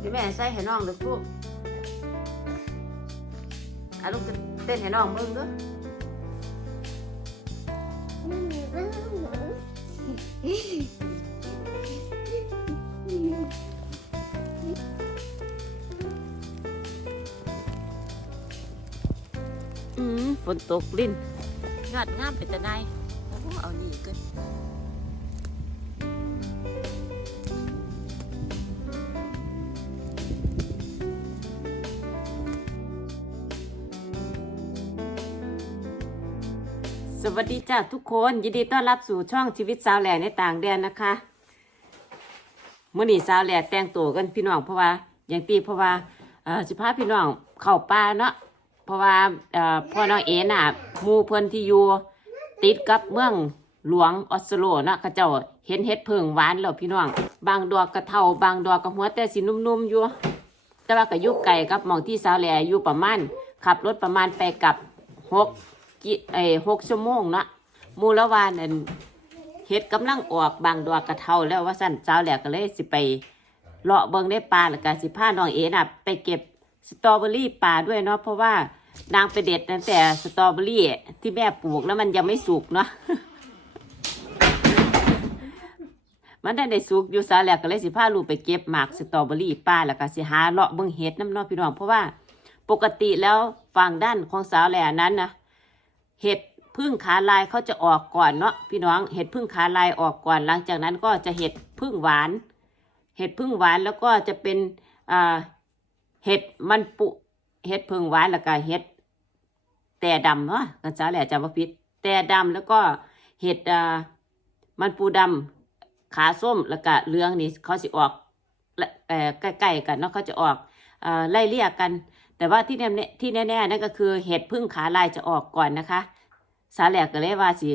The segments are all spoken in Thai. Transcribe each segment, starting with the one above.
เดี๋ยวแม่ใส่ให้น้องเด็กลูกอะลูกจะเต้นให้น้องเบิ่งเด้วยอืมฝนตกลิ้นยอดงามเป็นตะไนโอ้โหเอานี่กิน สวัสดีจ้าทุกคนยินดีต้อนรับสู่ช่องชีวิตสาวแหล่ในต่างแดนนะคะเมื่อนี้สาวแหล่แต่งตัวกันพี่น้องเพราะว่าอย่างตีเพราะว่าเอ่อสิพาพี่น้องเข้าป่าเนาะเพราะว่าเอ่อพ่อน้องเอ๋น่ะหมู่เพิ่นที่อยู่ติดกับเมืองหลวงออสโลเนาะเขาเจ้าเห็นเห็ดเพิงหวานแล้วพี่น้อง บางดอกกระเทาบางดอกกระหัวแต่สินุ่มๆอยู่แต่ว่าก็อยู่ไกลกับหมองที่สาวแหลอยู่ประมาณขับรถประมาณไปกับหก กิเอ้หกชั่วโมงเนาะมูละวานนั่นเห็ดกำลังออกบางดอกกระเทาแล้วว่าสั่นเสาแหลกก็เลยสิไปเลาะเบิ่งในป่าแล้วก็สิพาน้องเอน่ะ ไปเก็บสตรอเบอรี่ป่าด้วยเนาะเพราะว่านางไปเด็ดตั้งแต่สตรอเบอรี่ที่แม่ปลูกแล้วมันยังไม่สุกเนาะมันได้ได้สุกอยู่ซะแล้วก็เลยสิพาลูกไปเก็บหมากสตรอเบอรี่ป่าแล้วก็สิหาเลาะเบิ่งเห็ดน้ำเนอพี่น้องเพราะว่าปกติแล้วฝั่งด้านของสาวแหล่นั้นนะ เห็ดพึ่งขาลายเขาจะออกก่อนเนาะพี่น้องเห็ดพึ่งขาลายออกก่อนหลังจากนั้นก็จะเห็ดพึ่งหวาน เห็ดพึ่งหวานแล้วก็จะเป็นอ่าเห็ดมันปุเห็ดเพิงหวานแล้วก็เห็ดแต่ดำเนาะกันจ้าแหละจำว่าผิดแต่ดำแล้วก็เห็ดอ่ามันปูดำขาส้มแล้วก็เลืองนี่เขาสิออกใกล้ๆกันเนาะเขาจะออกไล่เลี่ยกัน แต่ว่าที่แน่ที่แน่ๆนั่นก็คือเห็ดพึ่งขาลายจะออกก่อนนะคะ สาแหลกก็เลยว่าสิ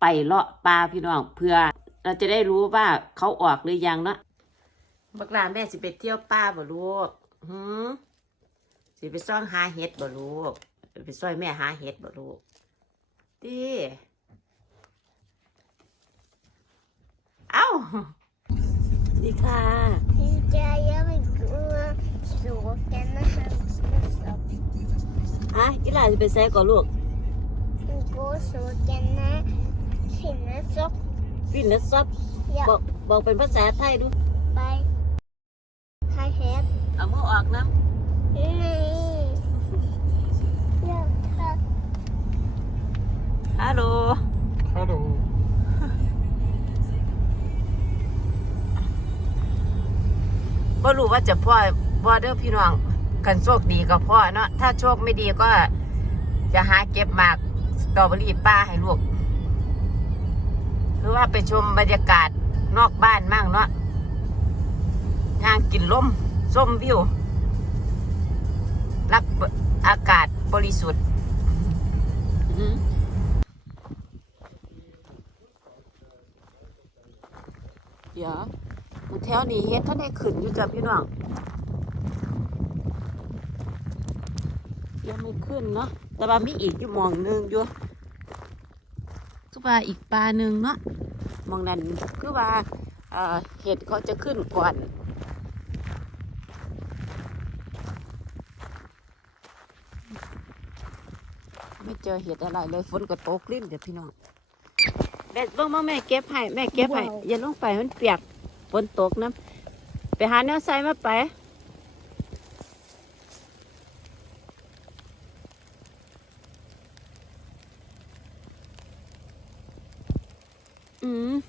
ไปเลาะปลาพี่น้อง เพื่อเราจะได้รู้ว่าเขาออกหรือยังเนาะบักหลาแม่สิไปเที่ยวป่าบ่ลูกหืมสิไปซ่องหาเห็ดบ่ลูกไปซ่อยแม่หาเห็ดบ่ลูกดีเอ้าดีค่ะพี่จะยังไม่กลัวสูงกันนะคะไม่สอบฮะกีฬาจะไปแซ่ก่อนลูกกลัว สูงกันนะถึงนะซอกฟินนะซับอยากบอกบอกเป็นภาษาไทยดูไปหาเห็ดเอามือออกน้นี่อยากทำำฮัลโหล Hallo. ก็รู้ว่าจะพ่อพ่อเด้อพี่น้องกันโชคดีก็พ่อเนาะถ้าโชคไม่ดีก็จะหาเก็บหมากส ตรอเบอรี่ป้าให้ลูกหรือว่าไปชมบรรยากาศนอกบ้านมั่งเนาะงานกินลมส้มวิว รับอากาศบริสุทธิ์อือเดี๋ยวแถวนี้เฮ็ดท่านได้ขึ้นอยู่จ้ะพี่น้อง ยังไม่ขึ้นเนาะแต่ว่ามีอีกอยู่หมองหนึงอยู่คือว่าอีกปลาหนึ่งเนาะหมองนั้นคือว่าเอ่อเห็ดเขาจะขึ้นก่อนไม่เจอเห็ดอะไรเลยฝนก็ตกลิ้นเดี๋ยวพี่น้องแม่เบิ่งมาแม่เก็บให้แม่เก็บให้อย่าลงไปมันเปียกฝนตกน้ำไปหาแนวใส่มาไป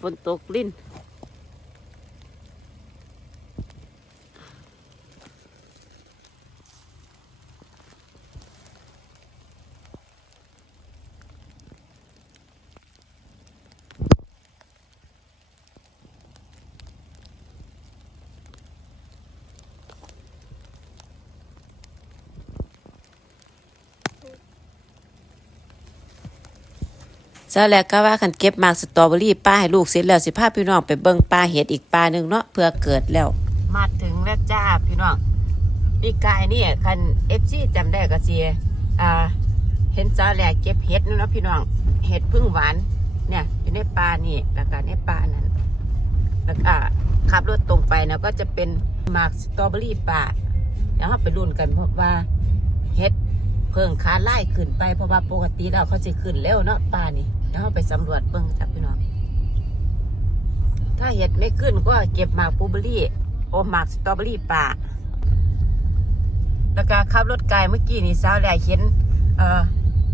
ฝนตกลิ้น เจ้าแหล้วก็ว่าคันเก็บมากสตรอเบอรี่ป้าให้ลูกเสร็จแล้วสิพาพี่น้องไปเบิ่งปลาเห็ดอีกปลาหนึ่งเนาะเพื่อเกิดแล้ว มาถึงแล้วจ้าพี่น้องปีกายนี่คันเอฟซีจำได้ก็เสียอ่าเห็นเจ้าแหลกเก็บเห็ดนี่เนาะพี่น้องเห็ดพึ่งหวานเนี่ยอยู่ในป่านี่แล้วก็ในป่านั้นแล้วก็ขับรถตรงไปนะก็จะเป็นหมากสตรอเบอรี่ป่าเดี๋ยวเราไปรุ่นกันเพราะว่าเฮ็ดเพิ่งขาไล่ขึ้นไปเพราะว่าปกติแล้วเขาจะขึ้นเร็วเนาะป่านี่ เดี๋ยวเราไปสำรวจเบิ่งจ้ะพี่น้อง ถ้าเห็ดไม่ขึ้นก็เก็บหมากบูเบอรี่โอหมากสตรอเบอรี่ป่า แล้วก็ขับรถไกลเมื่อกี้นี่สาวแหล่เห็น เอ่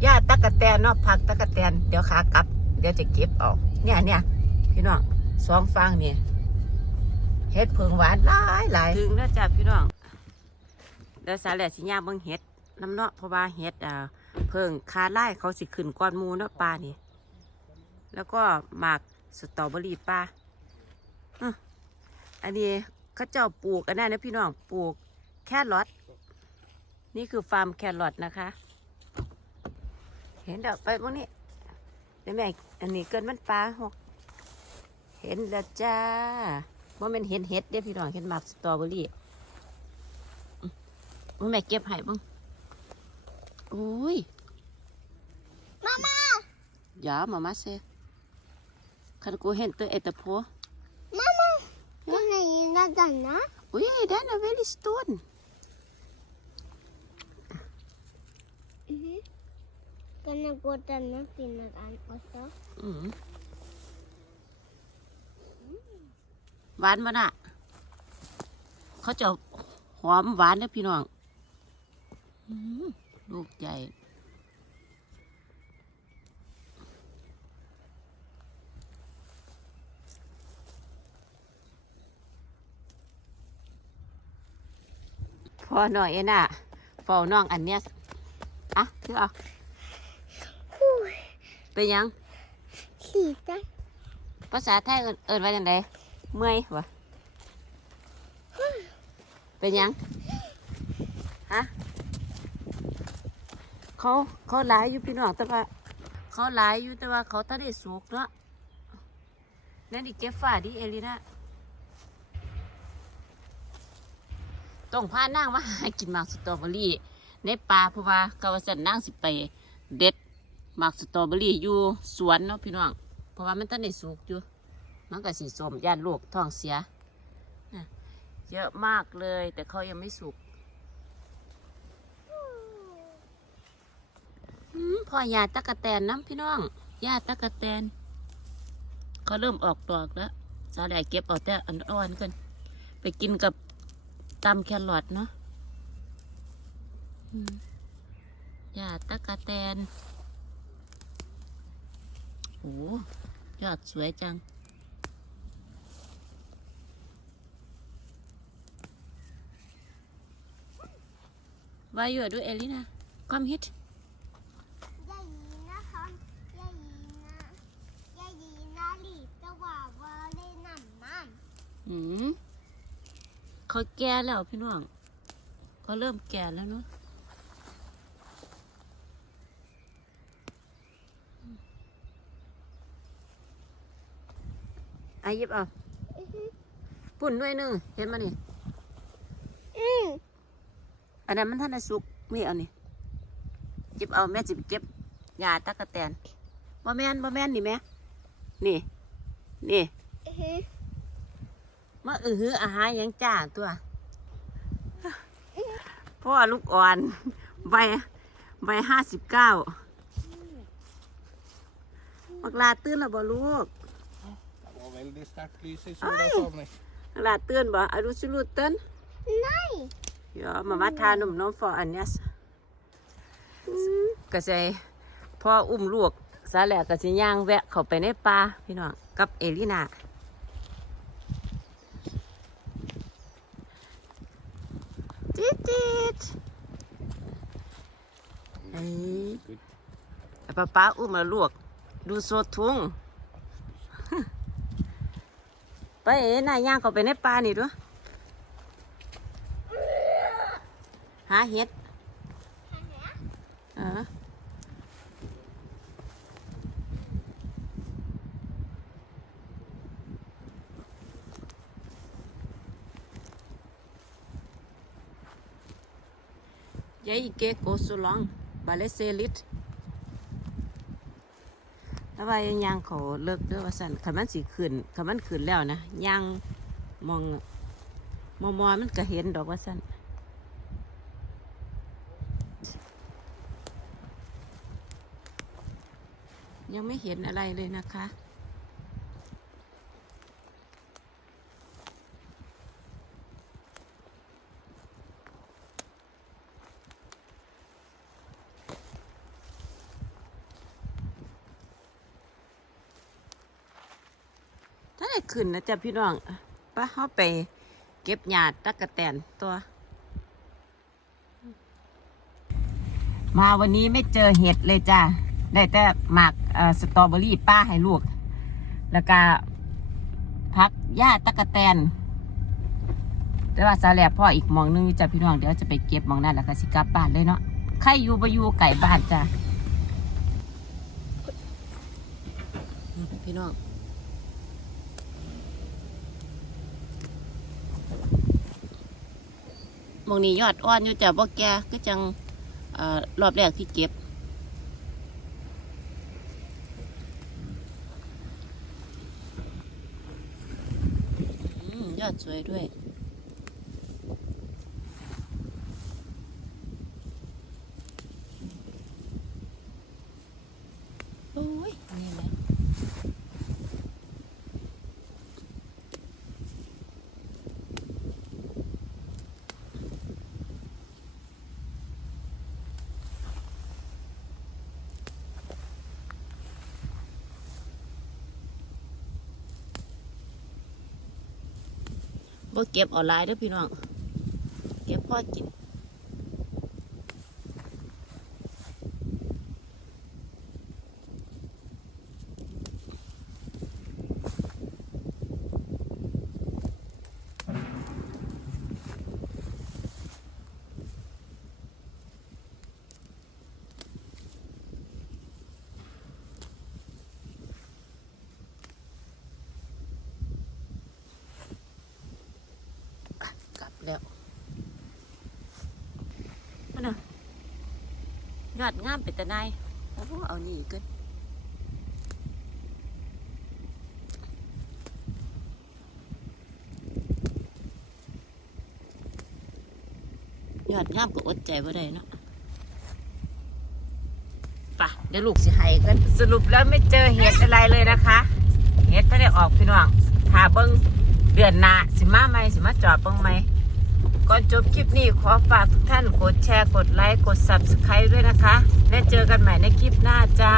อย่าตะกะแตนนาะผักตะกะแตน เดี๋ยวขากลับ เดี๋ยวจะเก็บออก เนี่ยเนี่ยพี่น้องสองฟังเนี่ยเห็ดเพิงหวานหลายหลายถึงแล้วจ้ะพี่น้องเดี๋ยวสาวแหล่สิย่าเบิ่งเห็ดน้ำเนาะเพราะว่าเห็ดอ่าเพิงคาไล่เขาสิขึ้นก้อนมูเนาะปลานี่ แล้วก็หมากสตรอเบอรี่ปลาอื้ออันนี้เขาเจ้าปลูกอันนั้นนะพี่น้องปลูกแครอทนี่คือฟาร์มแครอทนะคะ เห็นเดอกไปพวกนี้เดี๋ยวแม่อันนี้เกินมันปลาหกเห็นแล้วจ้าว่ามันเห็นเห็ดเด้อพี่น้องเห็นหมากสตรอเบอรี่ว่าแม่เก็บให้บ้างโอ้ยมามา อย่ามามาเซคันกูเห็นตัวเอตะโพมามายังไงนะกันนะอุ้ย that a very stone อือฮึกันนะกูจะนั่งกินกันก็ซะอืมหวานมาน่ะ เขาจะหอมหวานนะพี่น้องอืมลูกใหญ่ พอหน่อยเอ็น่ะเฝ้าน้องอันเนี้ยอะคือเอาฮู้เป็นหยังสีจังภาษาไทยเอิ้นเอินไว้ยังไงเมื่อยวะเป็นหยังฮะเขาเขาหลายอยู่พี่น้องแต่ว่าเขาหลายอยู่แต่ว่าเขาถ้าได้สุกเนาะนั่นอีกเก็บฝ้าดิเอลิน่า ต้องพานั่งมาหากินหมากสตรอเบอรี่ ในป่าเพราะว่ากาวสันนั่งสิไปเด็ดหมากสตรอเบอรี่อยู่สวนเนาะพี่น้องเพราะว่ามันต้นได้สุกอยู่มันก็สีส้มย่านลูกท้องเสียเยอะมากเลย แต่เขายังไม่สุกพ่อยาตะกะแตนน้ำพี่น้องยาตะกะแตนเขาเริ่มออกดอกแล้วสาหร่ายเก็บเอาแต่อ่อนๆกัน ไปกินกับ ตำแครอทเนาะอืมยาตะกะแตนโอ้ยอดสวยจัง Why you are do Elena? Come hit. ยาย เล่นน้ำมันอืมเขาแก่แล้วพี่น้องเขาเริ่มแก่แล้วเนาะอายิบเอาอือฮึปุ่นด้วยหนึงเห็นมานี่อืมอันนั้นมันท่านได้สุกมีเอานี่เก็บเอาแม่จิบเก็บยาตะกะแตนบ่แม่นบ่แม่นนี่แม่นี่นี่อือฮึ มาอือหืออาหารหยังจ้าตัวพ่อลูกอ่อนใบใบห้าสิบเก้ามักลาตื่นแล้วบ่ลูก Det var väldigt starkt lys i solen sa ni. มักลาตื่นบ่อารุสุลุตื่น Nej. เดี๋ยวมามาทานมนมฟออันเนี้ยก็ใส่พ่ออุ้มลูกสาแหลกก็สิย่างแวะเข้าไปในป่าพี่น้องกับเอลินาติดติดเอ้ย ป้าป้าอุ้มแล้วก ดูโซทุงไปเอ๋นายย่างเขาไปในป่านี่ด้วยหาเห็ดเออยัยเกโกสุลอง บาเลเซลิตแล้วว่ายังยางเขาเลิกด้วยว่าสันขมันสีขึ้นขมันขึ้นแล้วนะยางมองมอมอมันก็เห็นดอกว่าสันยังไม่เห็นอะไรเลยนะคะ ขึ้นนะจ๊ะพี่น้องป้าเขาไปเก็บหยาดตะกะแตนตัว มาวันนี้ไม่เจอเห็ดเลยจ้ะ ได้แต่หมากสตรอเบอรี่ป้าให้ลูก แล้วก็พักหญ้าตะกะแตนแต่ว่าสาแหลบพ่ออีกมองนึงจ้ะพี่น้องเดี๋ยวจะไปเก็บมองนั้นแล้วก็สิกลับบ้านเลยเนาะใครอยู่บ่อยู่ไก่บ้านจ้ะพี่น้อง มองนี้ยอดอ่อนอยู่จ้ะบ่แก่ก็จังอรอบแรกที่เก็บ ยอดสวยด้วย บ่เก็บออนไลน์เด้อพี่น้อง เก็บพอกิน แล้วมันน่ะยอดงามเป็นตะนายโอ้โหเอานี่กินยอดงามก็อดใจบ่ได้เนาะป่ะเดี๋ยวลูกสิให้กัน สรุปแล้วไม่เจอเห็ดอะไรเลยนะคะ เห็ดไม่ได้ออกพี่น้องหาเบิ้งเดือนหน้าสิมาไหมสิมาจอดเบิ้งไหม ก่อนจบคลิปนี้ขอฝากทุกท่านกดแชร์กดไลค์กด subscribe ด้วยนะคะ และเจอกันใหม่ในคลิปหน้าจ้า